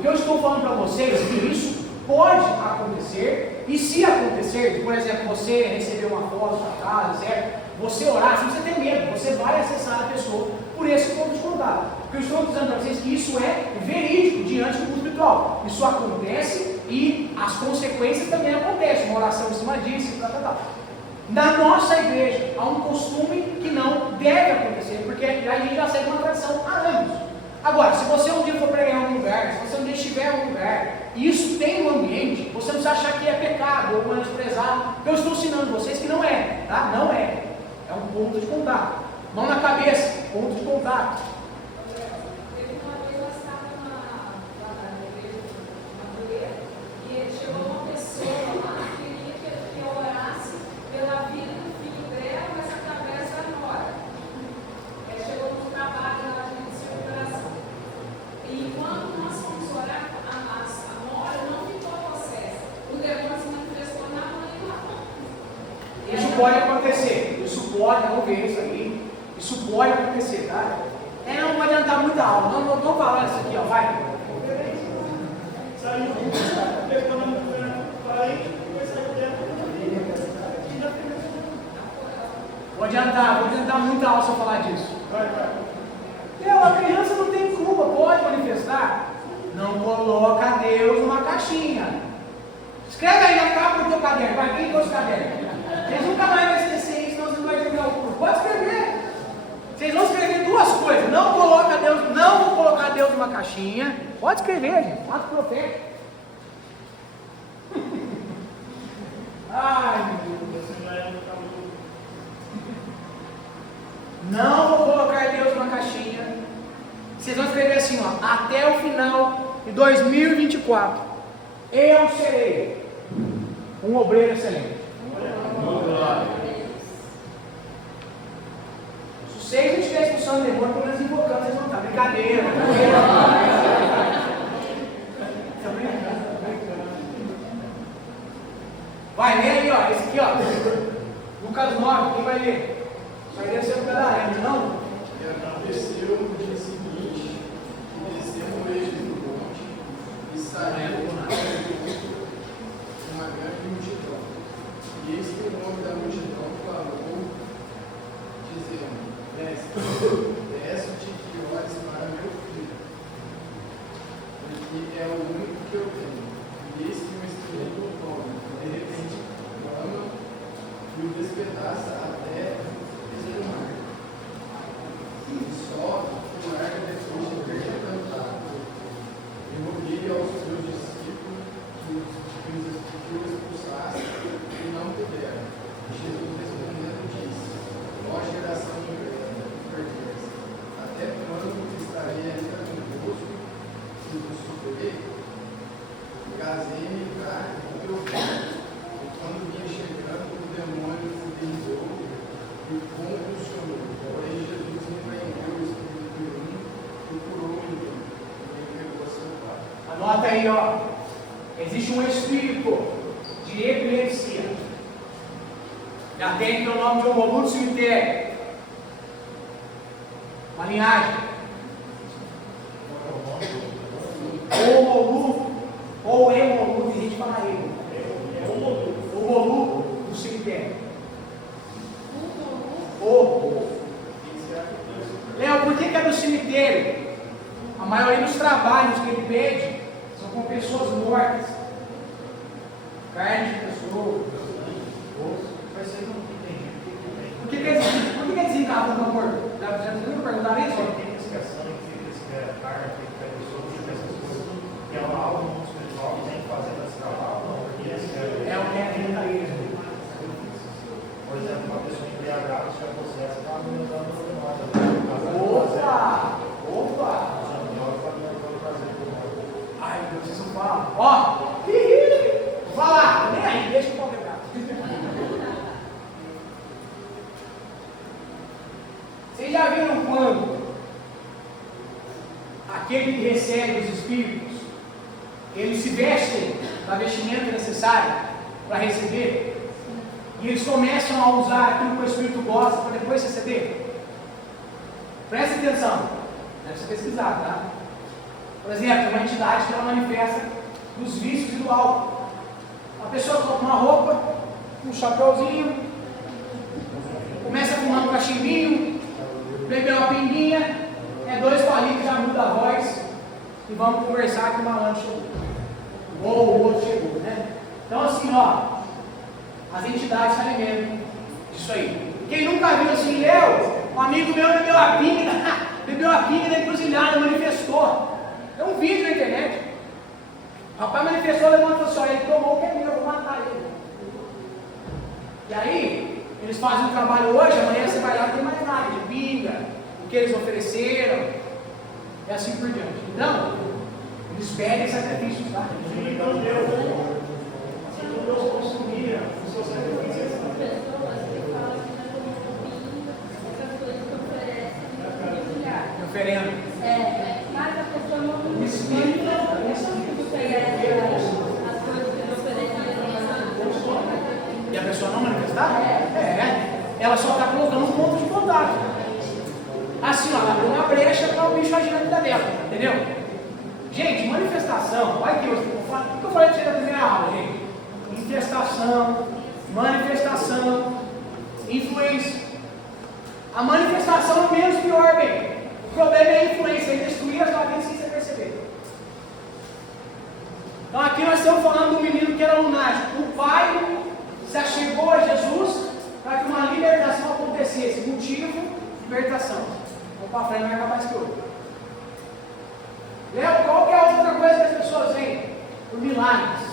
O que eu estou falando para vocês é que isso pode acontecer, e se acontecer, por exemplo, você receber uma foto da casa, certo? Você orar, você não precisa ter medo, você vai acessar a pessoa por esse ponto de contato. Porque eu estou dizendo para vocês que isso é verídico diante do mundo espiritual. Isso acontece e as consequências também acontecem, uma oração em cima disso, tal. Na nossa igreja há um costume que não deve acontecer, porque a gente já segue uma tradição há anos. Agora, se você um dia for pregar em algum lugar, se você um dia estiver em algum lugar, e isso tem um ambiente, você não precisa achar que é pecado ou menosprezar, porque eu estou ensinando vocês que não é, tá? Não é. É um ponto de contato. Mão na cabeça, ponto de contato. Teve uma vez nós estávamos na igreja de Madureira, e chegou uma pessoa lá que queria que eu orasse pela vida do filho dela, mas através da nora. Chegou no trabalho lá de recuperação. E quando nós fomos orar, a nora não ficou possessa. O demônio se manifestou na mãe lá. Isso pode acontecer, isso pode, vamos ver isso aí, isso pode acontecer, tá? Não vai adiantar muita aula, não vamos falar isso aqui, ó, vai. Saiu, Vou adiantar muita aula se eu falar disso. A criança não tem culpa, pode manifestar. Não coloca Deus numa caixinha. Escreve aí na capa do teu caderno, vai quem trouxe o caderno. Vocês nunca mais vão esquecer isso, senão você não vai entender o curso. Pode escrever. Vocês vão escrever duas coisas. Não vou colocar Deus numa caixinha. Pode escrever, gente. Ato profético. Ai, meu Deus. Não vou colocar Deus numa caixinha. Vocês vão escrever assim, ó. Até o final de 2024, eu serei um obreiro excelente. Se vocês não estiverem expulsando o demônio, pelo menos invocando, vocês vão estar. Brincadeira. Vai ler aí, ó. Esse aqui, ó. Lucas 9, quem vai ler? Vai ler seu pedaço, não? E aconteceu no dia seguinte, que descendo eles do monte, e saindo uma grande multidão. E eis que o nome da multidão falou, dizendo: Mestre, peço-te que ores para meu filho, porque é o único que eu tenho. E eis que um espírito o toma, de repente clama e o despedaça até desarmar. E só o larga depois de ter cantado. E roguei aos seus discípulos que o expulsassem e não puderam. Jesus respondendo disse: ó geração perversa, até quando estarei ainda convosco e vos sofrerei? Gazei-me cá o teu filho. E quando vinha chegando, o demônio se derribou e convulsionou. Porém, Jesus repreendeu o espírito imundo e curou o enfermo. E entregou a seu pai. Anota aí, ó. Existe um espírito de epilepsia. Já tem o nome de um volume do cemitério. Uma linhagem. Ou hemoluto, a gente fala emo. O volume do cemitério. Léo, por que é do cemitério? A maioria dos trabalhos que ele pede são com pessoas mortas. Carne de pessoas. Por que é desencarnado no morto? Já nunca perguntaram isso? É o que é a por exemplo, uma pessoa embriagada, se ela processa, está aumentando o final. Opa! Ai, meu Deus, vocês não falam. Ó! Vou falar, nem aí, deixa eu conversar. Vocês já viram quando aquele que recebe os espíritos, eles se vestem da vestimenta necessária para receber? E eles começam a usar aquilo que o Espírito gosta para depois receber? Preste atenção, deve ser pesquisado, tá? Por exemplo, uma entidade que ela manifesta dos vícios e do álcool. A pessoa coloca uma roupa, um chapéuzinho, começa fumando um cachimbinho, beber uma pinguinha, 2 palitos, já muda a voz e vamos conversar que o malandro chegou. Ou o outro chegou, né? Então assim, ó, as entidades se alimentam disso aí. Quem nunca viu assim, um amigo meu bebeu a pinga da encruzilhada, manifestou. Tem um vídeo na internet. O rapaz manifestou, levantou assim, ele tomou o que é meu, eu vou matar ele. E aí, eles fazem um trabalho hoje, amanhã você vai lá e não tem mais nada de pinga, o que eles ofereceram, e assim por diante. Então, eles pedem sacrifícios, tá? Então Deus consumia os seus sacrifícios. Oferendo. Mas a pessoa não explica as coisas que Deus oferecia. E a pessoa não manifestar? Ela só está colocando um ponto de contato. Assim, ó, ela abriu uma brecha para o bicho agir na vida dela, entendeu? Gente, manifestação, olha aqui, o que eu falei para você na primeira aula, gente? Manifestação, influência. A manifestação é o menos pior, bem. O problema é a influência, é destruir as vidas sem você perceber. Então aqui nós estamos falando de um menino que era lunático. O pai se achegou a Jesus para que uma libertação acontecesse. Motivo, libertação. Vamos para frente, não vai acabar esse jogo. Qual que é a outra coisa que as pessoas veem? Por milagres.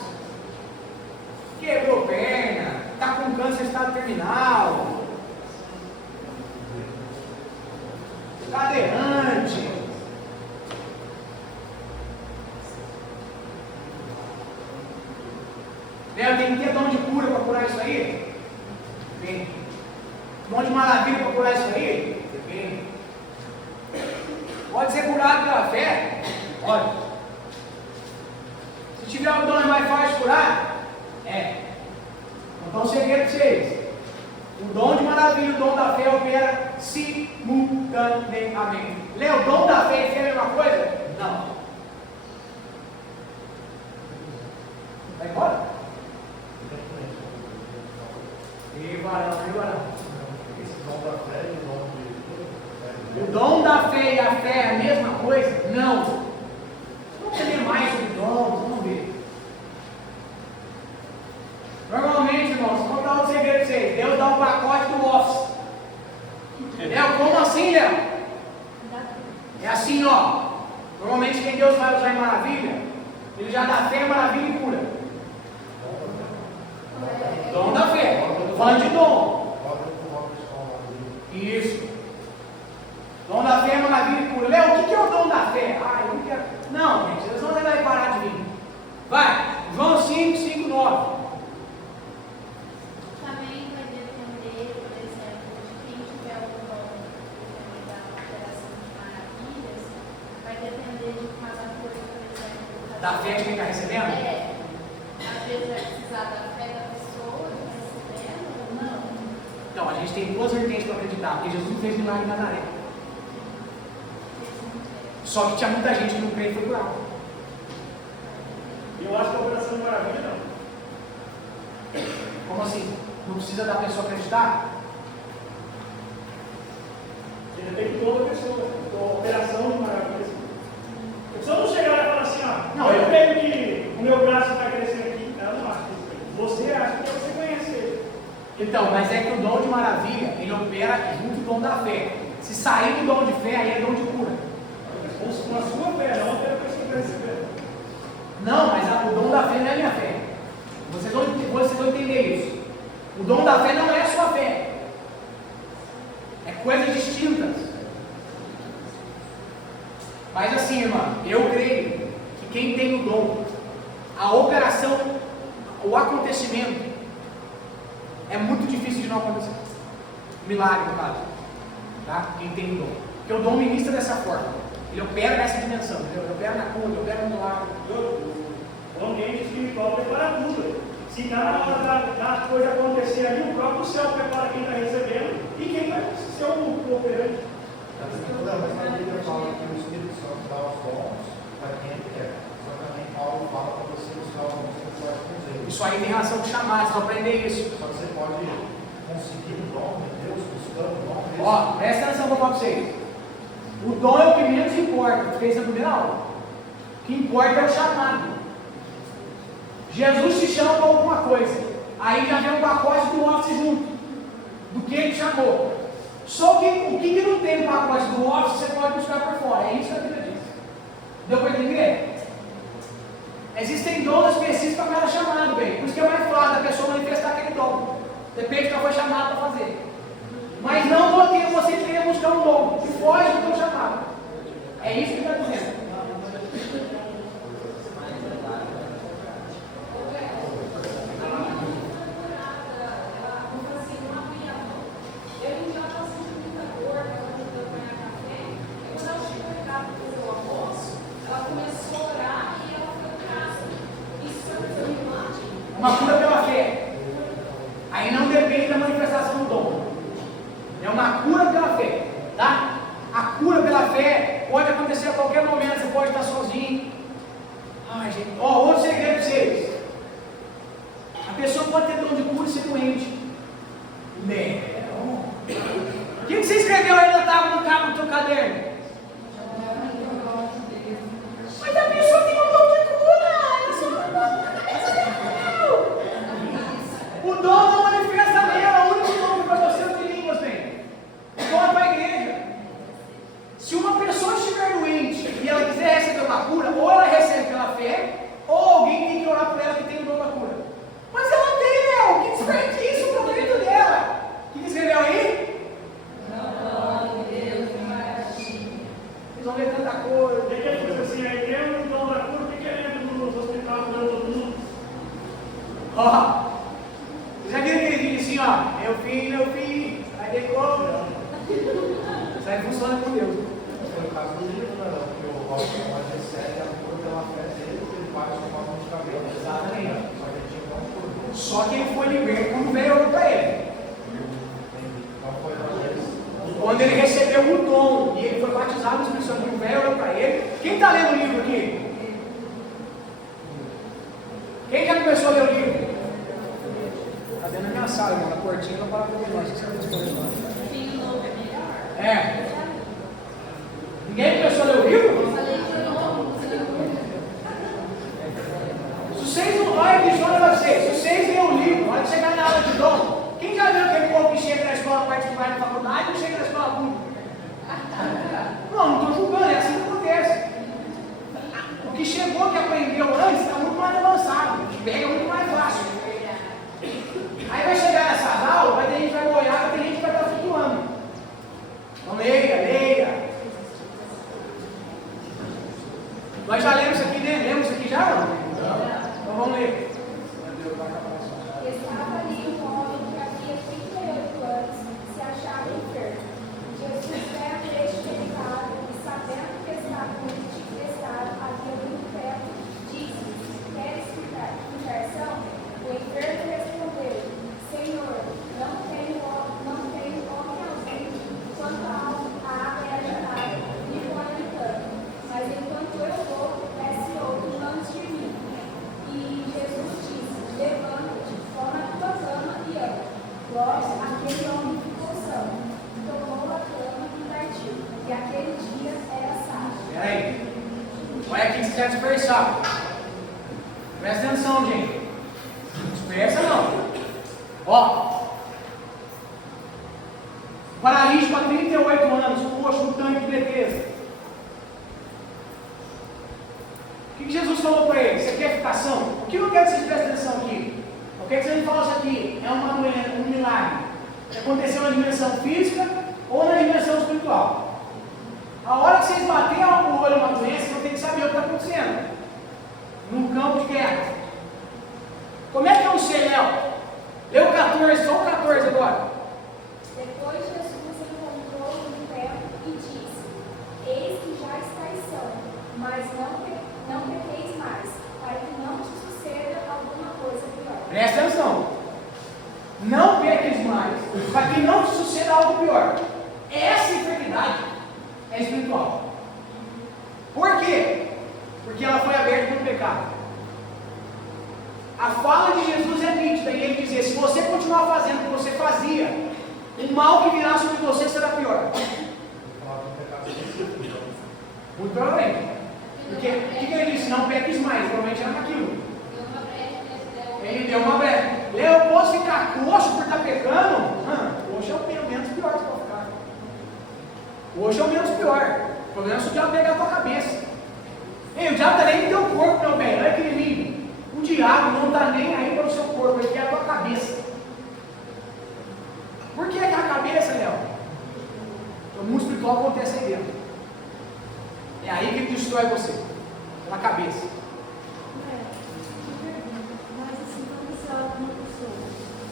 Quebrou perna, está com câncer em estado terminal, cadeirante. Tem que ter dom de cura para curar isso aí? Tem. Dom de maravilha para curar isso aí? Tem. Pode ser curado pela fé? Pode. Se tiver o dom é mais fácil de curar? Então, um segredo para vocês. O dom de maravilha e o dom da fé opera simultaneamente. Léo, o dom da fé e fé é a mesma coisa? Não. Vai embora? E varão. O dom da fé e a fé é a mesma coisa? Não. Você não quer mais sobre dom, vamos ver. Normalmente, irmãos, vamos dar um segredo para vocês. Deus dá um pacote do Office. Léo, como assim, Léo? É assim, ó. Normalmente quem Deus vai usar em maravilha, ele já dá fé, maravilha e cura. Dom da fé. Estou falando de dom. Isso. Dom da fé, maravilha e cura. Léo, o que é o dom da fé? Eu não quero. Não, gente, vocês não vai parar de vir. Vai. João 5, 5, 9. Também vai depender, por exemplo, de quem tiver o dom da operação de maravilhas, vai depender de cada coisa, por exemplo. Da fé de quem está recebendo? Às vezes vai precisar da fé da pessoa que está recebendo ou não. Então, a gente tem duas vertentes para acreditar, porque Jesus não fez milagre em Nazaré. Só que tinha muita gente que não crê e foi curado. Eu acho que a operação de maravilha não. Como assim? Não precisa da pessoa acreditar? Depende de toda pessoa. A operação de maravilha. A pessoa não chega lá e fala assim, Não, eu creio que o meu braço está crescendo aqui. Ela não acha isso. Você acha que você conhece ele. Então, mas é que o dom de maravilha, ele opera junto do dom da fé. Se sair do dom de fé, aí é dom de cura. Com a sua fé, não a fé da pessoa que está recebendo. Não, mas o dom da fé não é a minha fé. Vocês vão entender isso. O dom da fé não é a sua fé. É coisas distintas. Mas assim, irmã, eu creio que quem tem o dom, a operação, o acontecimento, é muito difícil de não acontecer. Milagre, no caso. Tá? Quem tem o dom. Porque o dom ministra dessa forma. Ele opera nessa dimensão. Ele opera na cura, ele opera no milagre. O ambiente espiritual prepara tudo. Se está na hora da coisa acontecer ali, o próprio céu prepara quem está recebendo e quem vai ser o operante. Mas na Bíblia fala que o Espírito Santo dá os dons, para quem ele quer. Só que também Paulo fala para você buscar alguns que você pode fazer. Isso aí tem relação com chamar, você vai aprender isso. Só que você pode conseguir o dom de Deus, buscando o dom de Deus. Ó, presta atenção, vou falar para vocês. O dom é o que menos importa, fez na primeira aula. O que importa é o chamado. Jesus te chama para alguma coisa, aí já vem um pacote do office junto, do que ele chamou. Só que o que não tem no pacote do office, você pode buscar por fora. É isso que a Bíblia diz. Deu para entender? Existem dons específicos para cada chamado, bem. Por isso que é mais fácil da pessoa manifestar aquele dom. Depende do que ela foi chamada para fazer. Mas não porque você queria buscar um dom que foge do teu chamado. É isso que está dizendo. Uma cura pela fé. Aí não depende da manifestação do dom. É uma cura pela fé. Tá? A cura pela fé pode acontecer a qualquer momento. Você pode estar sozinho. Ai, gente. Ó, outro segredo para vocês. A pessoa pode ter dom de cura e ser doente. Não. O que você escreveu aí na tábua do cabo do teu caderno? Mas a pessoa tem um dom de cura. Isso não é. O dom não manifesta nela, o único dom que para você é de línguas, bem. O dom é para a igreja. Se uma pessoa estiver doente e ela quiser receber uma cura, ou ela recebe pela fé, ou alguém tem que orar por ela que tem o dom da cura. Mas ela tem, meu, que desperdício o proveito dela. O que escreveu aí? Vocês vão ver tanta coisa. Tem que dizer assim, aí tem o dom da cura, o que é no hospital curando todo mundo? Ó. Já viram aquele vídeo assim, ó? Meu filho, sai de cobra. Isso aí funciona com Deus. Foi o caso do livro, né? Porque o Robson recebe a cura pela fé dele, que ele faz com uma mão de cabelo. Exatamente. Só que ele tinha um por Deus. Só que ele foi liberto quando veio ouro para ele. Não foi para eles. Quando ele recebeu o dom e ele foi batizado no Espírito Santo, veio ouro para ele. Quem está lendo o livro aqui? Quem já começou a ler o livro? Está dentro da minha sala, irmão, na portinha, não para com o negócio. Filho novo é melhor. É. Ninguém começou a ler o livro? Falei que eu não. Se vocês não olham, deixa eu falar para vocês. Se vocês lerem o livro, na hora que chegar na aula de dom, quem já viu aquele povo que chega na escola particular, na faculdade, ou chega na escola pública? Não estou julgando, é assim que acontece. O que chegou, que aprendeu antes, está muito mais avançado, pega muito mais fácil. Aí vai chegar nessas aulas, vai ter gente que vai olhar, vai ter gente que vai estar flutuando. Então leia. Nós já lemos isso aqui, né? Lemos isso aqui já, não? Então vamos ler. Estava ali um homem que havia 38 anos, se achava enfermo. Jesus, vendo este pecado e sabendo que estava muito desgastado, havia muito perto, disse-lhe: Queres ficar o enfermo respondeu: Senhor, não tenho homem ausente, quanto a água é agitada, me põe no tanque. Mas enquanto eu vou, desce outro antes de mim. E Jesus disse: Levanta-te, toma a tua cama e anda. Logo, aquele homem ficou são, tomou a cama e partiu. E aquele dia era sábado. Peraí. Olha aqui que você quer dispersar. Presta atenção, gente. Dispersa não. Ó. Paralítico há 38 anos, coxo no tanque de Bethesda. O que Jesus falou para ele? Você quer ficar são? O que eu quero que vocês prestem atenção aqui? Eu quero que vocês me falem isso aqui. É um milagre que aconteceu na dimensão física ou na dimensão espiritual. A hora que vocês baterem o olho numa doença, vocês têm que saber o que está acontecendo. Num campo de guerra. Como é que eu sei, Léo? Lê o 14, só o 14 agora. Depois Jesus encontrou-o no templo e disse: Eis que já estáis são, mas não pequeis mais, para que não te suceda alguma coisa pior. Presta atenção. Não peques mais, para que não te suceda algo pior. Essa enfermidade é espiritual. Por quê? A fala de Jesus é nítida e ele dizia: se você continuar fazendo o que você fazia, o mal que virá sobre você será pior. Muito provavelmente. Porque o que ele disse? Não peques mais, provavelmente era naquilo. Ele deu uma brecha. Eu posso ficar coxo por estar pecando? Coxo é o menos pior que pode ficar. Coxo é o menos pior. O problema é se o diabo pegar a tua cabeça. Ei, o diabo está nem no teu corpo, meu bem, olha que inimigo. O diabo não está nem aí para o seu corpo, ele quer a tua cabeça. Por que a cabeça, Léo? O mundo espiritual acontece aí dentro. É aí que ele destrói você, pela cabeça. Mas assim, quando você olha para uma pessoa,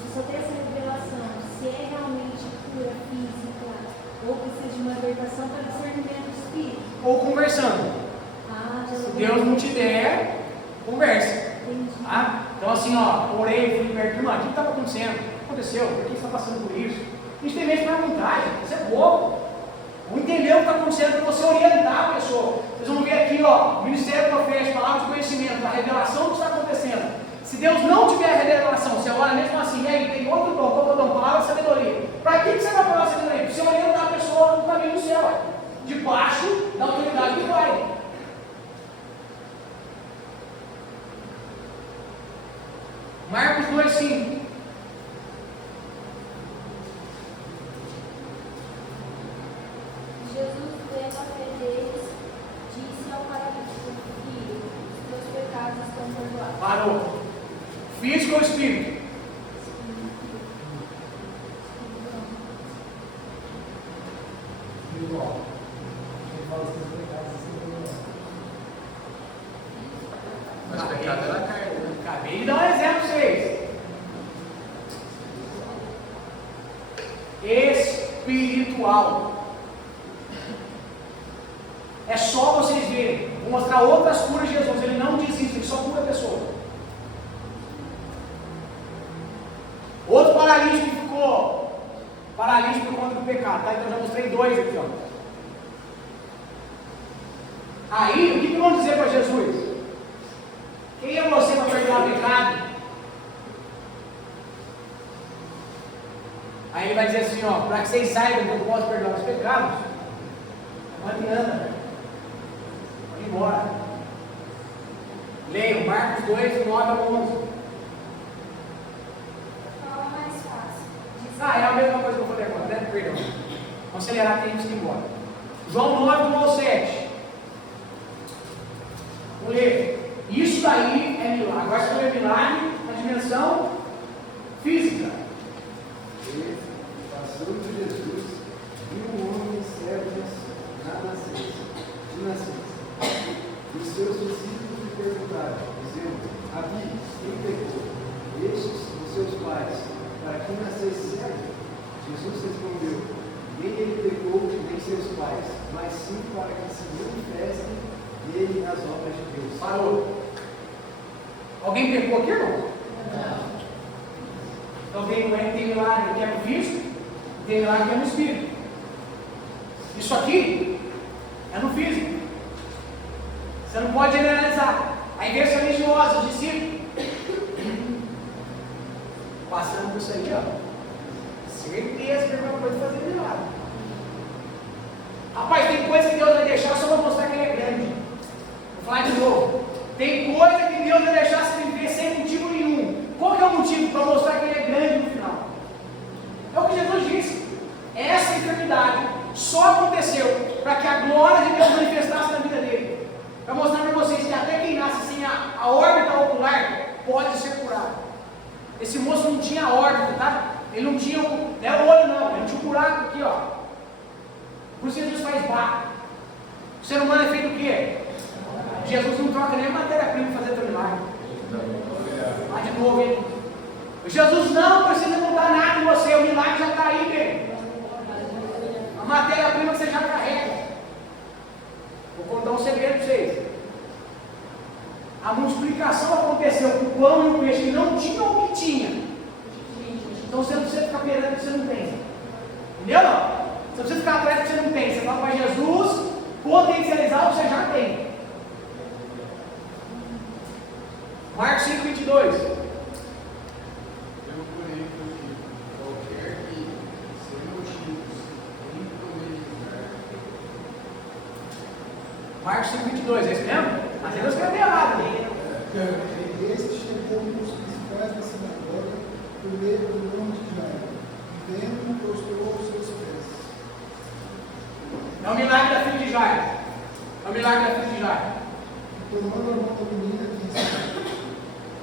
se só tem essa revelação, se é realmente cura física, ou precisa de uma libertação para discernimento do espírito. Ou conversando. Se Deus não te der, conversa. Tá? Então assim, ó, orei, fui perto, irmã, o que estava acontecendo? O que aconteceu? Por que você está passando por isso? A gente tem medo de perguntar, gente, isso é bobo. Vamos entender o que está acontecendo para você orientar a pessoa. Vocês vão ver aqui, ó, Ministério Profético, Palavra de Conhecimento, a revelação do que está acontecendo. Se Deus não tiver a revelação, você olha mesmo assim, e aí, tem outro dom, qual é o dom? Palavra de sabedoria. Para que você vai falar de sabedoria? Para você orientar a pessoa no caminho do céu, debaixo da autoridade do Pai. Marcos 2,5. Jesus, vendo a fé deles, disse ao paralítico: filho, os teus pecados estão perdoados. Parou. Físico ou espírito? Espiritual. Ele fala que os pecados estão perdoados. Mas o pecado é na carne. Acabei de dar um exemplo para vocês. Espiritual. É só vocês verem. Vou mostrar outras curas de Jesus. Ele não diz isso, ele só cura a pessoa. Outro paralítico que ficou paralítico por conta do pecado. Tá? Então eu já mostrei dois aqui. Ó. Aí, o que vão dizer para Jesus? Quem é você para perdoar o pecado? Aí ele vai dizer assim, ó, para que vocês saibam que eu posso perdoar os pecados, não adianta, pode ir embora. Leiam Marcos 2, 9 a 11. Fala mais fácil. É a mesma coisa que eu falei agora, né? Perdão. Vamos acelerar, tem que ir embora. João 9, 1 ao 7. Vamos ler. Isso daí é milagre. Agora você vai ver milagre na dimensão física. E, passando Jesus, viu um homem cego de nascença. E os seus discípulos lhe perguntaram, dizendo: Rabi, quem pecou? Estes ou seus pais, para que nascesse cego? Jesus respondeu: Nem ele pecou, nem seus pais, mas sim para que se manifestem nele as obras de Deus. Parou. Alguém pecou aqui, irmão? Não. Então tem milagre que é no físico, tem milagre que é no espírito. Isso aqui é no físico. Você não pode generalizar. A igreja religiosa, os discípulos, passando por isso aí, ó. Certeza que é uma coisa fazer milagre. Rapaz, tem coisa que Deus vai deixar só para mostrar que Ele é grande. Vou falar de novo. Tem coisa que Deus vai deixar você viver sem motivo nenhum. Qual que é o motivo? Para mostrar que Ele é grande no final. É o que Jesus disse. Essa enfermidade só aconteceu para que a glória de Deus manifestasse na vida dele. Para mostrar para vocês que até quem nasce sem a órbita ocular pode ser curado. Esse moço não tinha órbita, tá? Ele não tinha o olho, não. Ele tinha um buraco aqui, ó. Por isso Jesus faz barro. O ser humano é feito o quê? Jesus não troca nem matéria-prima para fazer teu milagre. Vai de novo, hein? Jesus não precisa mudar nada em você. O milagre já está aí, bem. A matéria-prima que você já carrega. Vou contar um segredo para vocês. A multiplicação aconteceu com o pão e o peixe que não tinha ou que tinha. Então você não precisa ficar esperando o que você não tem. Entendeu? Não? Você não precisa ficar atrás do que você não tem. Você fala para Jesus potencializar o que você já tem. Marcos 5:22. Eu, porém, vos digo, qualquer que, sem motivos, improvisar. Marcos 5:22, é isso mesmo? Mas eu escrevi errado. Este chegou um dos principais da sinagoga, por meio do nome de Jairo, e vendo, prostrou aos seus pés. É o milagre da filha de Jairo. É o milagre da filha de Jairo. Tomando a mão da menina, disse: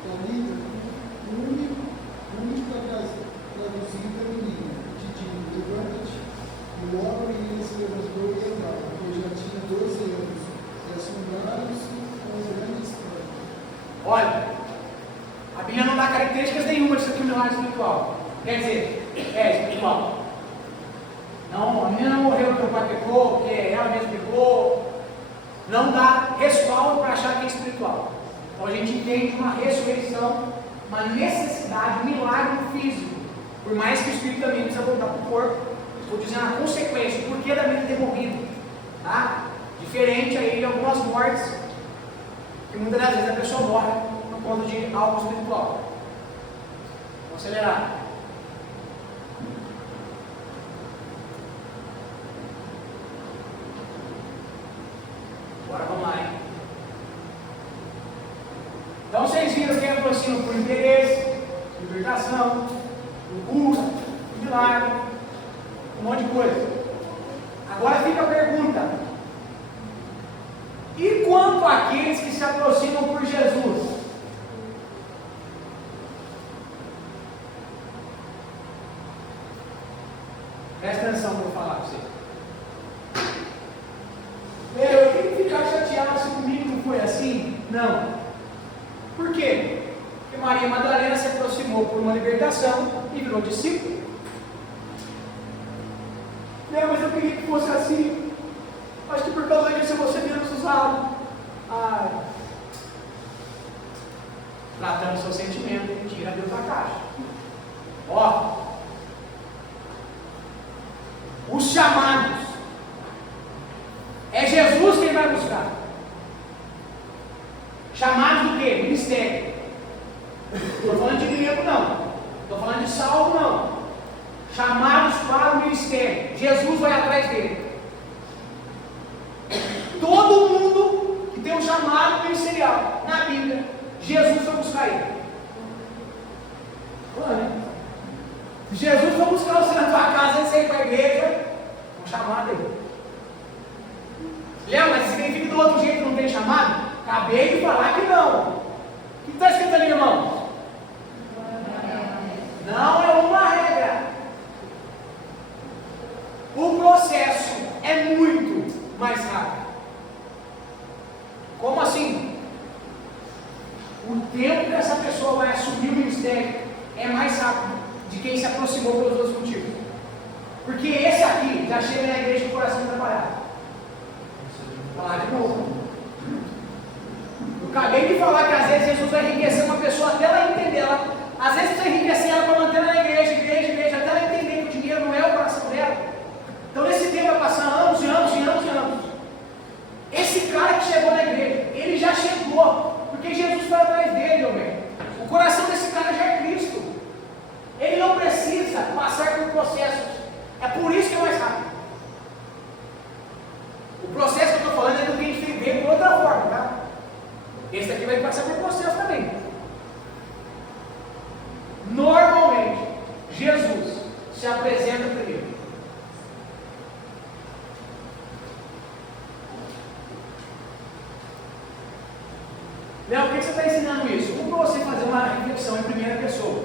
Talita, única traduzida menina, te digo, levanta-te. E logo a menina se levantou e andava, pois já tinha 12 anos, e assombraram-se com um grande espanto. Olha, a Bíblia não dá características nenhuma disso aqui, um milagre espiritual. Quer dizer, é espiritual. Não, a menina não morreu porque o pai pecou, porque ela mesma pecou. Não dá respaldo para achar que é espiritual. Então a gente entende uma ressurreição, uma necessidade, um milagre físico. Por mais que o espírito também precisa voltar para o corpo. Estou dizendo a consequência, o porquê da menina ter morrido. Tá? Diferente aí de algumas mortes, que muitas das vezes a pessoa morre por conta de algo espiritual. Vamos acelerar. Agora vamos lá, hein? Então vocês viram que aproxima por interesse, libertação, cura, milagre, um monte de coisa. Agora fica a pergunta: e quanto àqueles que se aproximam por Jesus? Presta atenção no que eu vou falar para você. Eu tenho que ficar chateado se comigo não foi assim? Não. Por quê? Porque Maria Madalena se aproximou por uma libertação e virou discípulo. Não, mas eu queria que fosse assim. Acho que por causa disso eu vou ser menos usado. Ai. Tratando seu sentimento, tira Deus da caixa. Ó. Os chamados. É Jesus quem vai buscar. Chamados do quê? Ministério. Não estou falando de grego, não. Estou falando de salvo, não. Chamados para o ministério. Jesus vai atrás dele. Todo mundo que tem um chamado ministerial na Bíblia, Jesus vai buscar ele. Se Jesus for buscar você na tua casa e sair para a igreja, um chamado aí. Lembra, mas significa que do outro jeito não tem chamado? Acabei de falar que não. O que está escrito ali, irmão? Não é uma regra. O processo é muito mais rápido. Como assim? O tempo que essa pessoa vai assumir o ministério é mais rápido de quem se aproximou pelos outros motivos. Porque esse aqui já chega na igreja com o coração trabalhado. Vou falar de novo. Eu acabei de falar que às vezes Jesus vai enriquecer uma pessoa até ela entender. Às vezes precisa enriquecer ela para manter ela na igreja, até ela entender que o dinheiro não é o coração dela. Então nesse tempo vai passar anos e anos e anos e anos. Esse cara que chegou na igreja, ele já chegou, porque Jesus foi atrás dele, meu bem. O coração desse cara já é Cristo. Ele não precisa passar por processos. É por isso que é mais rápido. O processo que eu estou falando é do que a gente vê por outra forma, tá? Esse daqui vai passar por processo também. Normalmente, Jesus se apresenta primeiro. Léo, por que você está ensinando isso? Um, para você fazer uma reflexão em primeira pessoa.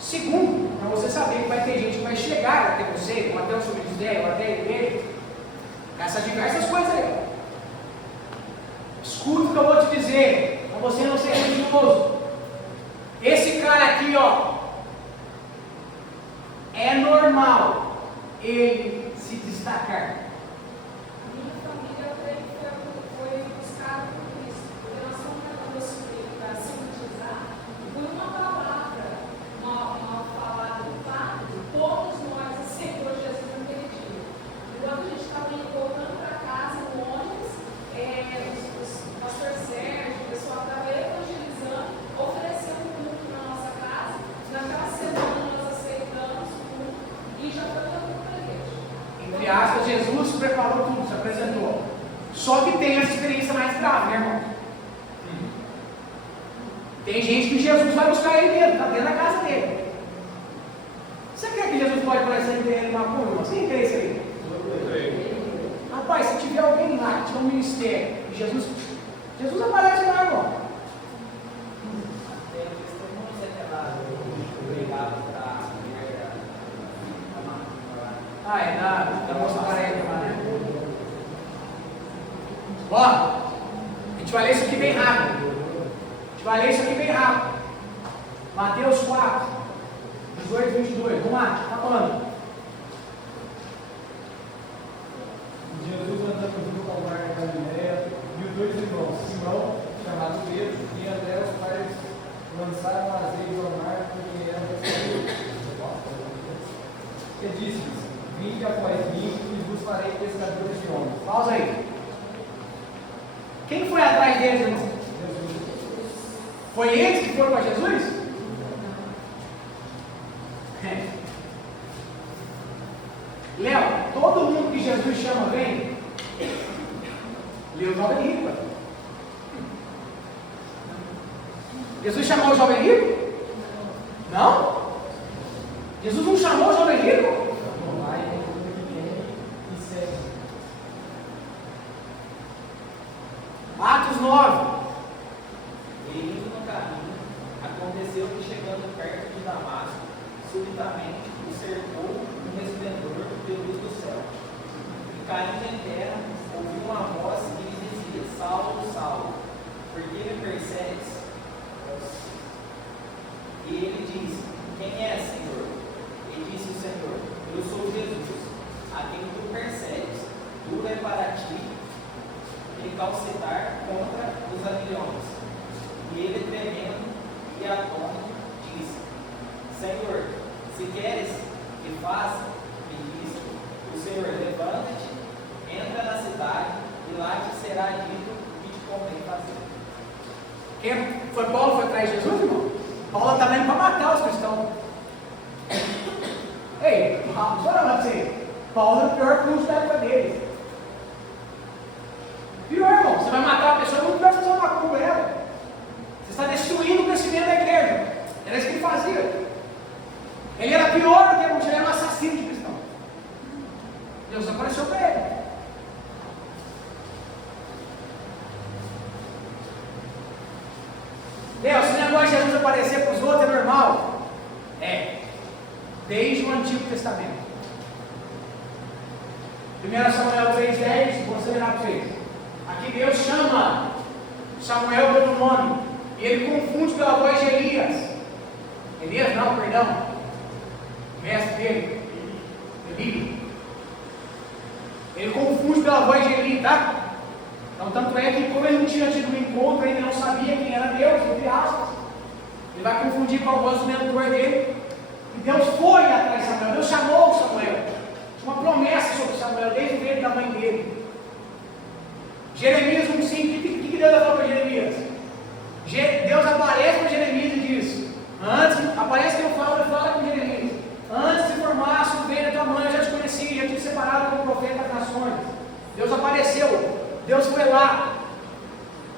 Segundo, para você saber que vai ter gente que vai chegar até você, ou até o seu ministério, ou até a igreja, essas diversas coisas aí. Escuta o que eu vou te dizer, para você não ser religioso. Esse cara aqui, ó, é normal ele se destacar. Minha família foi buscada por Cristo, porque nós somos tentando assumir para sintetizar por uma palavra do fato de todos nós aceitou Jesus naquele dia. Enquanto a gente estava voltando para casa no ônibus, o pastor Sérgio, o pessoal estava preparou tudo, se apresentou. Só que tem essa experiência mais grave, né, irmão? Tem gente que Jesus vai buscar ele mesmo, está dentro da casa dele. Você quer que Jesus pode aparecer em ele uma curva? Quem quer isso aí? Rapaz, se tiver alguém lá que tiver um ministério, e Jesus aparece lá, irmão. Tem testemunhos daquela obrigado para Ah, é da nossa parede lá, né? Ó, a gente vai ler isso aqui bem rápido. Mateus 4, 18 e 22. Vamos lá, tá falando. Jesus andando junto ao mar da Galileia, viu dois irmãos, Simão, chamado Pedro, e André, os pais lançaram azeite ao mar porque eram pescadores. E disse-lhes: vinde após mim e vos farei pescadores de homens. Pausa aí. Quem foi atrás deles, irmão? Jesus. Foi eles que foram para Jesus? Léo, todo mundo que Jesus chama vem. Lê o jovem rico. Jesus chamou o jovem rico? Não? Jesus não chamou o jovem rico? Vai, e segue. Atos 9. E indo no caminho, aconteceu que chegando perto de Damasco, subitamente o cercou um resplendor de luz do céu. E caindo em terra, ouviu uma voz que lhe dizia: Saulo, Saulo, por que me persegues? E ele disse: quem é, Senhor? E disse o Senhor: eu sou Jesus, a quem tu persegues. Duro é para ti recalcitrar contra os aguilhões. E ele, tremendo e atônito, disse: Senhor, se queres que faça, me disse. O Senhor: levanta-te, entra na cidade, e lá te será dito o que te convém fazer. Quem foi Paulo foi atrás de Jesus, irmão? Paulo estava indo para matar os cristãos. Ei, bora lá para você. Paulo é o pior cruz da época deles. Pior, irmão. Você vai matar a pessoa, não precisa fazer uma macumba com ela. Você está destruindo o crescimento da igreja. Era isso que ele fazia. Ele era pior do que ele era um assassino de cristão. Deus apareceu para ele. Deus, esse negócio de Jesus aparecer para os outros é normal? É. Desde o Antigo Testamento. 1 Samuel 3,10, vou acelerar para vocês. Aqui Deus chama Samuel pelo nome. E ele confunde pela voz de Elias. Elias não, perdão. O mestre dele. Eli. Ele confunde pela voz de Eli, tá? Então, tanto é que, como ele não tinha tido um encontro, ele não sabia quem era Deus, entre aspas. Ele vai confundir com a voz do mentor dele. E Deus foi atrás de Samuel. Deus chamou Samuel. Tinha uma promessa sobre Samuel, desde o ventre da mãe dele. Jeremias 1,5. O que Deus falou para Jeremias? Deus aparece para Jeremias e diz: antes, aparece que eu falo com Jeremias. Antes de formasse o ventre da tua mãe, eu já te conheci, já te separado como profeta das nações. Deus apareceu. Deus foi lá.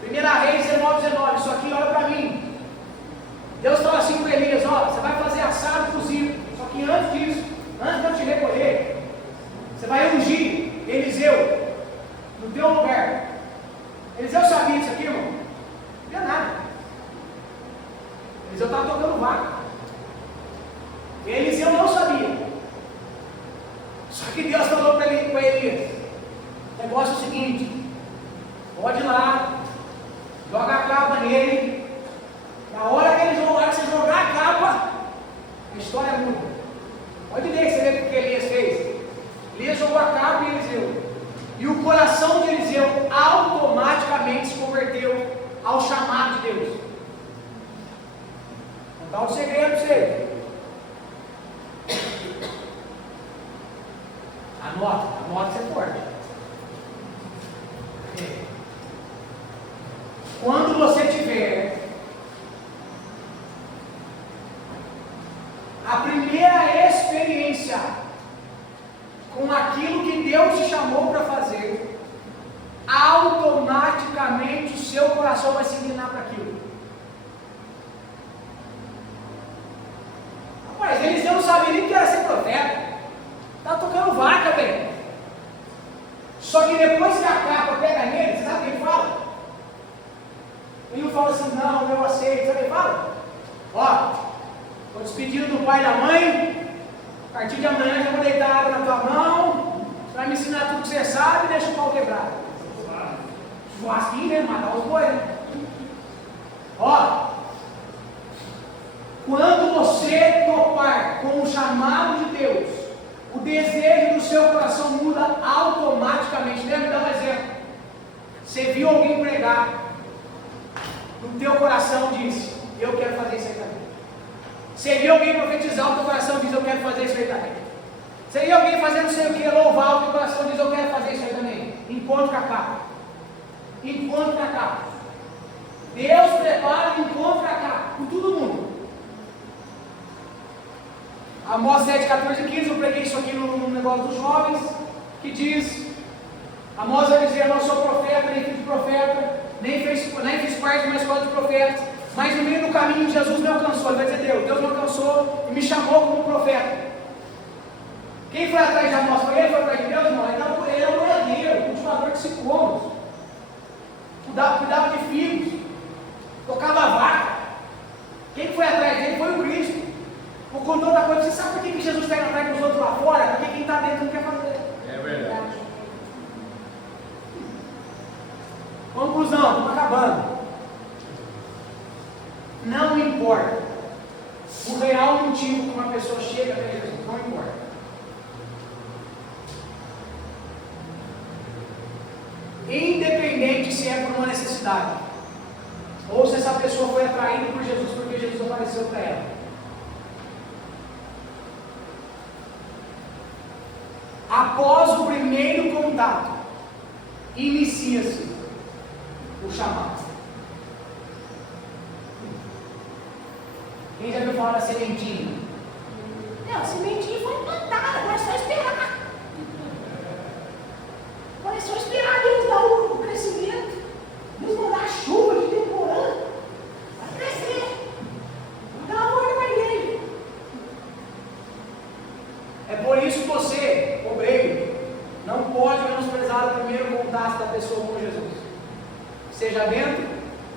1 Reis 19:19. Isso aqui, olha para mim. Deus falou assim com Elias: ó, você vai fazer assado cozido. Só que antes disso, antes de eu te recolher, você vai ungir Eliseu no teu lugar. Eliseu sabia disso aqui, irmão? Não sabia nada. Eliseu estava tocando vaca. Eliseu não sabia. Só que Deus falou para Elias: o negócio é o seguinte, pode ir lá, joga a capa nele. Na hora que você jogar a capa, a história muda. Pode ler que você vê o que Elias fez. Elias jogou a capa em Eliseu. E o coração de Eliseu automaticamente se converteu ao chamado de Deus. Vou dar um segredo para você. Anota ser forte. Quando você tiver a primeira experiência com aquilo que Deus te chamou para se inclinar para aquilo. Rapaz, Eliseu não sabia nem que era ser profeta. Está tocando vaca, velho. Só que depois que a capa pega nele, você sabe o que ele fala? Ele não fala assim, não, eu aceito. Sabe o que ele fala? Ó, estou despedindo do pai e da mãe. A partir de amanhã já vou deitar água na tua mão. Você vai me ensinar tudo que você sabe e deixa o pau quebrado. Churrasquinho, né? Matar os bois, né? Ó, quando você topar com o chamado de Deus, o desejo do seu coração muda automaticamente. Deve dar um exemplo. Você viu alguém pregar, no teu coração disse, eu quero fazer isso aí também. Você viu alguém profetizar, o teu coração diz, eu quero fazer isso aí também. Você viu alguém fazendo não sei o que, louvar, o teu coração diz, eu quero fazer isso aí também. Encontro com a capa. Encontro com a capa. Deus prepara o encontro com a capa, com todo mundo. Amós 7, 14 e 15, eu preguei isso aqui no negócio dos jovens, que diz, Amós vai dizer, eu não sou profeta, nem filho de profeta, nem fiz parte de uma escola de profetas, mas no meio do caminho Jesus me alcançou. Ele vai dizer, Deus me alcançou e me chamou como profeta. Quem foi atrás de Amós? Foi ele? Foi atrás de Deus? Não, ele era um boiadeiro, cultivador de sicômoros, cuidava de filhos, tocava vaca. Quem foi atrás dele foi o Cristo. Por conta outra coisa, você sabe por que Jesus está indo atrás dos outros lá fora? Porque quem está dentro não quer fazer. É verdade. Conclusão, estamos acabando. Não importa o real motivo que uma pessoa chega até Jesus, não importa. Independente se é por uma necessidade, ou se essa pessoa foi atraída por Jesus porque Jesus apareceu para ela. Após o primeiro contato, inicia-se o chamado. Quem já viu falar da sementinha? Não, a sementinha foi plantada, agora é só esperar. Agora é só esperar Deus dar o crescimento, Deus mandar a chuva de temporã, vai crescer. Dá uma volta para a igreja. É por isso que você, obreiro, não pode menosprezar o primeiro contato da pessoa com Jesus, seja dentro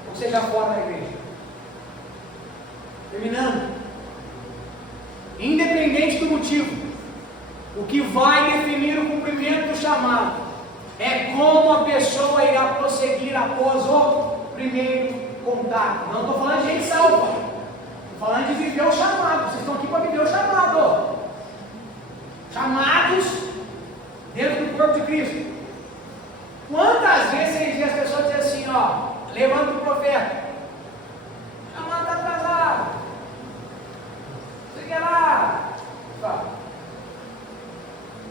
ou seja fora da igreja. Terminando, independente do motivo, o que vai definir o cumprimento do chamado é como a pessoa irá prosseguir após o primeiro contato. Não estou falando de gente salva, estou falando de viver o chamado. Vocês estão aqui para viver o chamado. Chamados dentro do corpo de Cristo. Quantas vezes vocês veem as pessoas dizem assim, ó, levanta o profeta, o chamado está atrasado, você quer lá,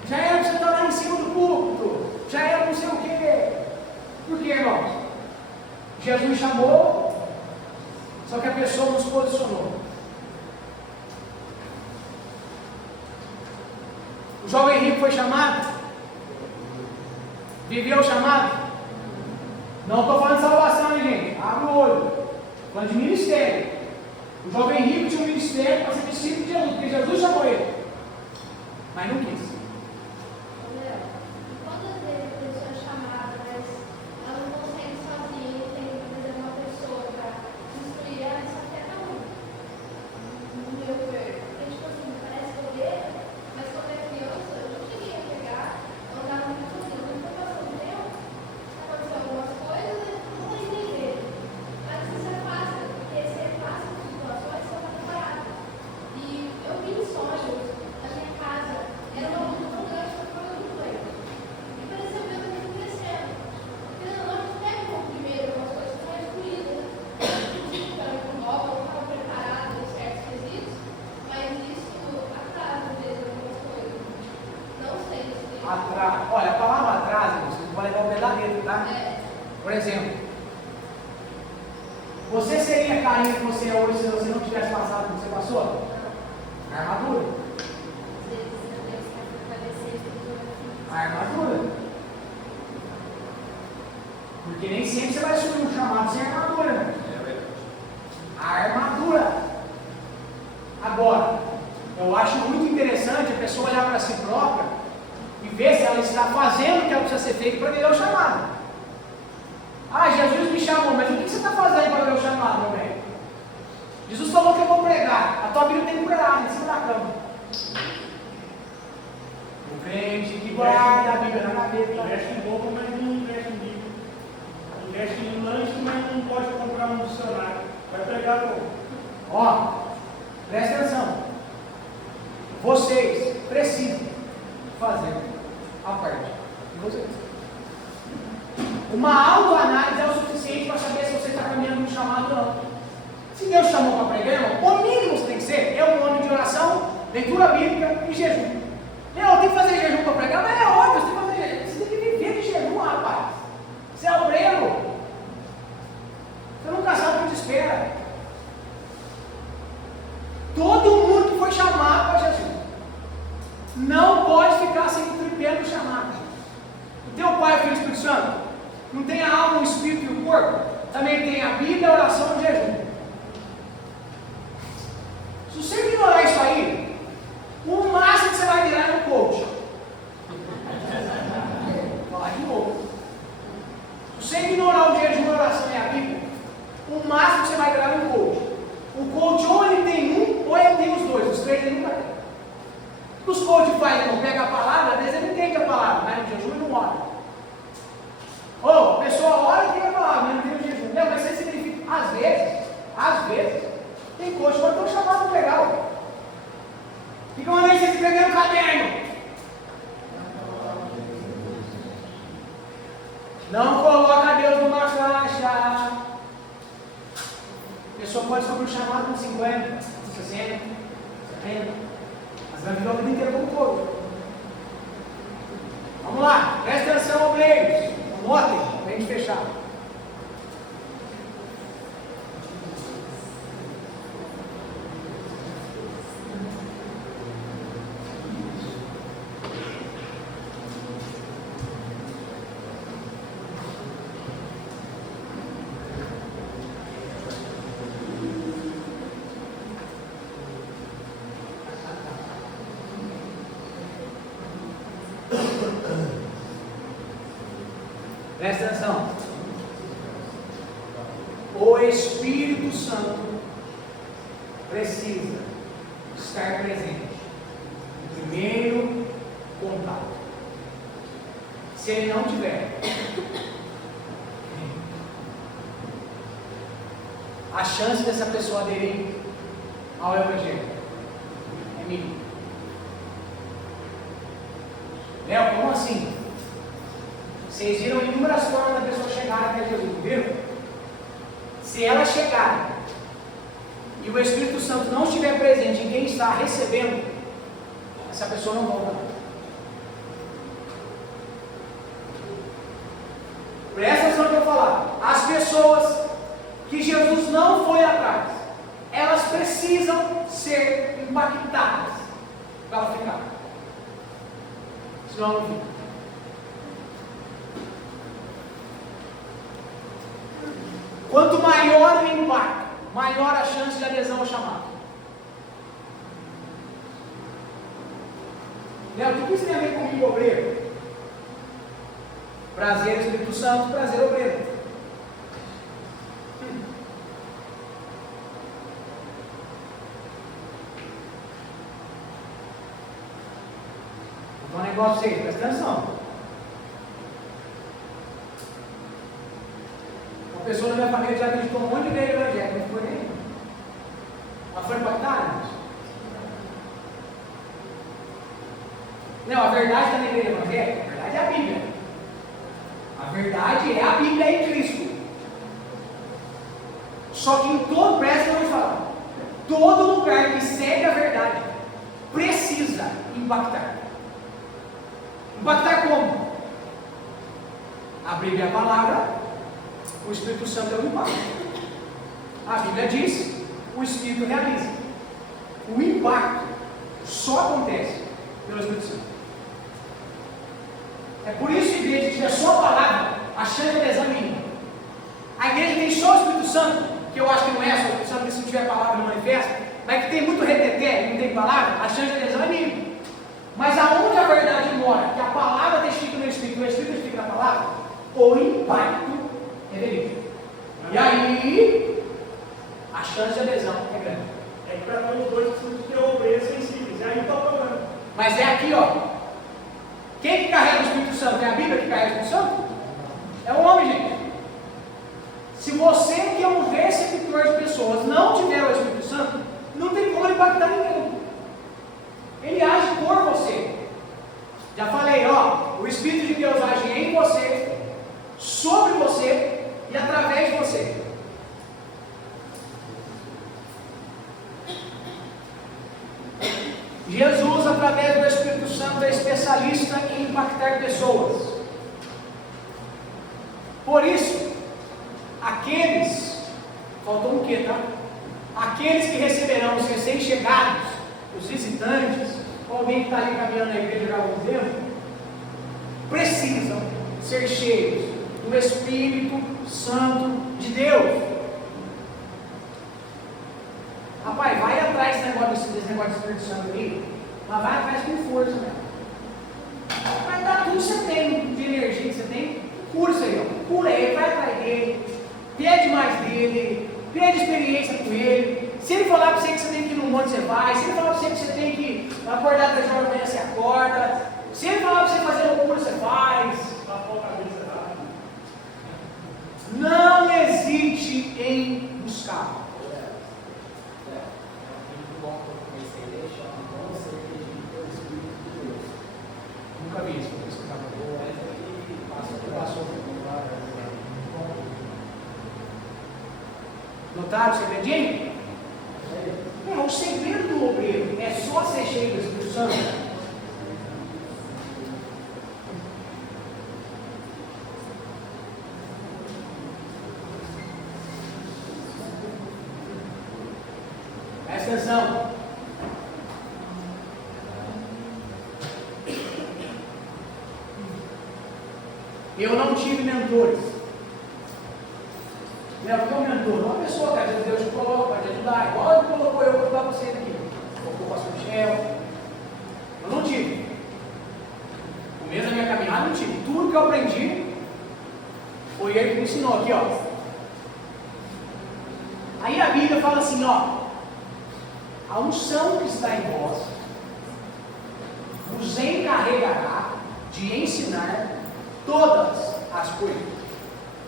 já era para você estar lá em cima do púlpito, já era não sei o quê. Por quê, irmãos? Jesus chamou, só que a pessoa não se posicionou. O jovem rico foi chamado? Viveu o chamado? Não estou falando de salvação, hein, gente? Abre o olho. Estou falando de ministério. O jovem rico tinha um ministério para ser discípulo de Jesus, porque Jesus chamou ele. Mas não quis. Quantas vezes a pessoa é chamada, mas ela não consegue sozinha, tem que fazer uma pessoa para instruir ela, isso até não. No meu ver, porque tipo assim, parece poder, mas quando é criança, eu não cheguei a pegar, eu andava muito sozinha, mas foi passando o tempo, aconteceu algumas coisas, eu não vou entender. Mas isso é fácil, porque você passa por situações, você está preparado. E eu vi sonhos na minha casa, era uma luta tão grande que eu não foi. E parecia mesmo que eu crescendo. Porque eu não pego como primeiro umas coisas que não é escolhidas. Então, com nova, eu estava preparada em certos quesitos, mas isso atrasa mesmo algumas coisas. Não sei se. Olha, a palavra atrasa, você não vai levar o pé lá dentro, tá? Por exemplo, você seria carinho que você é hoje se você não tivesse passado como você passou? A armadura. Às vezes Deus quer fortalecer a estrutura física. A armadura. Porque nem sempre você vai assumir um chamado sem armadura, né? É verdade. A armadura. Agora, eu acho muito interessante a pessoa olhar para si própria e ver se ela está fazendo o que ela precisa ser feito para viver o chamado. Ah, Jesus me chamou, mas o que você está fazendo para viver o chamado, meu bem? Jesus falou que eu vou pregar. A tua Bíblia tem curado em cima da cama. O crente que guarda a Bíblia na gaveta. Investe em roupa, mas não investe em livro. Investe em lanche, mas não pode comprar um dicionário. Vai pregar pouco. Ó, presta atenção. Vocês precisam fazer a parte de vocês. Uma autoanálise é o suficiente para saber se você está caminhando no chamado ou não. Se Deus chamou para pregar, irmão, o mínimo você tem que ser é um ano de oração, leitura bíblica e jejum. Eu tenho que fazer jejum para pregar, mas é óbvio, você tem que fazer jejum. Você tem que viver de jejum, rapaz. Você é obreiro. Você nunca sabe o que te espera. Todo mundo que foi chamado para Jesus não pode ficar sem o tripé do chamado. Não tem o Pai, o Filho e o Espírito Santo? Não tem a alma, o Espírito e o corpo? Também tem a Bíblia, a oração e o jejum. Se você ignorar isso aí, o máximo que você vai virar é um coach. Vou falar de novo. Se você ignorar o jejum, a oração e a Bíblia, o máximo que você vai virar é um coach. O coach ou ele tem um, ou ele tem os dois. Os três ele nunca tem. O que os coaches fazem? Não pega a palavra, às vezes ele entende a palavra, mas no jejum ele não ora. Ou a pessoa ora e tem a palavra, mas não tem o jejum. Não, mas isso significa, às vezes, tem coach que estão chamados para pregar. Fica uma vez você escrevendo um caderno. Não coloca Deus numa caixa. A pessoa pode descobrir o chamado com 50, 60, 70. Mas vai viver a vida inteira como todo. Vamos lá, presta atenção, obreiros. Anotem, para a gente fechar. Presta atenção. O Espírito Santo precisa estar presente no primeiro contato. Se ele não tiver, a chance dessa pessoa aderir ao Evangelho é mínima. Léo, como assim? Vocês viram inúmeras formas da pessoa chegar até Jesus, viram? Se ela chegar e o Espírito Santo não estiver presente em quem está recebendo, essa pessoa não volta. Presta atenção no que eu vou falar. As pessoas que Jesus não foi atrás, elas precisam ser impactadas para ela ficar. Senão não fica. Quanto maior o impacto, maior a chance de adesão ao chamado. O que isso tem a ver comigo, obreiro? Prazer Espírito Santo, prazer obreiro. Então, um negócio aí, presta atenção. Uma pessoa da minha família já acreditou um monte de igreja evangélica, não foi nem. Mas foi impactada? Não, a verdade está na igreja evangélica, a verdade é a Bíblia. A verdade é a Bíblia em Cristo. Só que em todo, presta atenção, eu vou falar, todo lugar que segue a verdade precisa impactar. Impactar como? A Bíblia é a palavra. O Espírito Santo é o impacto. A Bíblia diz, o Espírito realiza. O impacto só acontece pelo Espírito Santo. É por isso, igreja, que a sua palavra, a chance de adesão é mínima. A igreja tem só o Espírito Santo, que eu acho que não é só o Espírito Santo, porque se não tiver palavra não manifesta, mas que tem muito reteté e não tem palavra, a chance de adesão é mínima. Mas aonde a verdade mora, que a palavra testifica no Espírito e o Espírito testifica na palavra, o impacto é verídico. E aí, a chance de adesão é grande. É que para nós dois precisamos ter obreiros sensíveis. E aí está o problema. Mas é aqui, ó. Quem que carrega o Espírito Santo? É a Bíblia que carrega o Espírito Santo? É o homem, gente. Se você, que é um receptor de pessoas, não tiver o Espírito Santo, não tem como impactar ninguém. Ele age por você. Já falei, ó, o Espírito de Deus age em você, sobre você e através de você. Jesus, através do Espírito Santo, é especialista em impactar pessoas. Por isso, faltou um quê, tá? Aqueles que receberão os recém-chegados, os visitantes, ou alguém que está ali caminhando na igreja já há algum tempo, precisam ser cheios do Espírito Santo de Deus. Rapaz, vai atrás desse negócio do Espírito Santo aí, mas vai atrás com força mesmo. Vai dar tudo que você tem de energia que você tem, cura isso aí, ó. Cura ele, vai atrás dele, pede mais dele, pede experiência com ele. Se ele falar para você que você tem que ir no monte, você vai. Se ele falar para você que você tem que acordar 3 horas da manhã, você acorda. Se ele falar para você fazer loucura, você faz. Não hesite em buscar. Nunca vi isso, por isso que estava notaram o segredinho? O segredo do obreiro é só ser cheio do Espírito Santo. Presta atenção. Eu não tive mentores. O que é um mentor? Uma pessoa que às vezes Deus te coloca para te ajudar, igual Ele colocou eu para ajudar você aqui. Colocou o pastor Michel. Eu não tive. No começo da minha caminhada, não tive. Tudo que eu aprendi foi Ele que me ensinou aqui, ó. Aí a Bíblia fala assim, ó. A unção que está em vós vos encarregará de ensinar todas as coisas.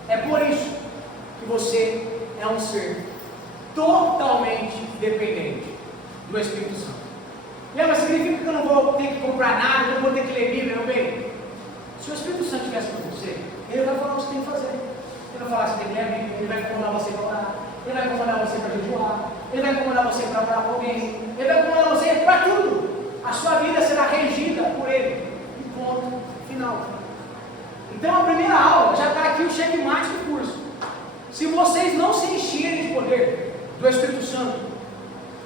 É por isso que você é um ser totalmente dependente do Espírito Santo. Lembra, significa que eu não vou ter que comprar nada, eu não vou ter que ler Bíblia, meu bem. Se o Espírito Santo estivesse com você, ele vai falar o que você tem que fazer. Ele vai falar que você tem que ler a Bíblia, ele vai comandar você para orar, ele vai comandar você para jejuar, ele vai comandar você para orar com alguém, ele vai comandar você para tudo. A sua vida será regida por ele. E ponto final. Então a primeira aula, já está aqui o checkmate do curso. Se vocês não se encherem de poder do Espírito Santo,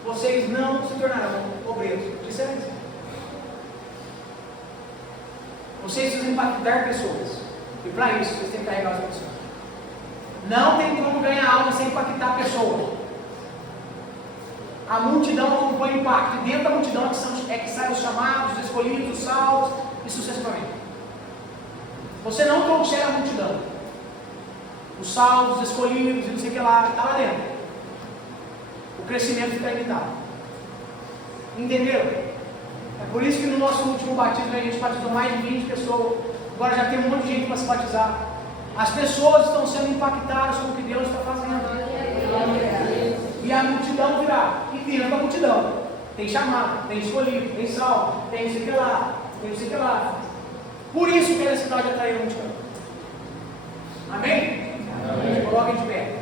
vocês não se tornarão obreiros de excelência. Vocês precisam impactar pessoas. E para isso, vocês têm que carregar o Espírito Santo. Não tem como ganhar alma sem impactar pessoas. A multidão acompanha o impacto. E dentro da multidão é que saem os chamados, os escolhidos, os salvos e sucessivamente. Você não trouxer a multidão. Os salvos, os escolhidos e não sei o que lá, está lá dentro. O crescimento fica limitado. Entenderam? É por isso que no nosso último batismo a gente batizou mais de 20 pessoas. Agora já tem um monte de gente para se batizar. As pessoas estão sendo impactadas com o que Deus está fazendo. E a multidão virá. E dentro da multidão tem chamado, tem escolhido, tem salvo, tem não sei o que lá, tem não sei o que lá. Por isso que a necessidade de atrair a multidão. Amém? Amém. Coloquem de pé.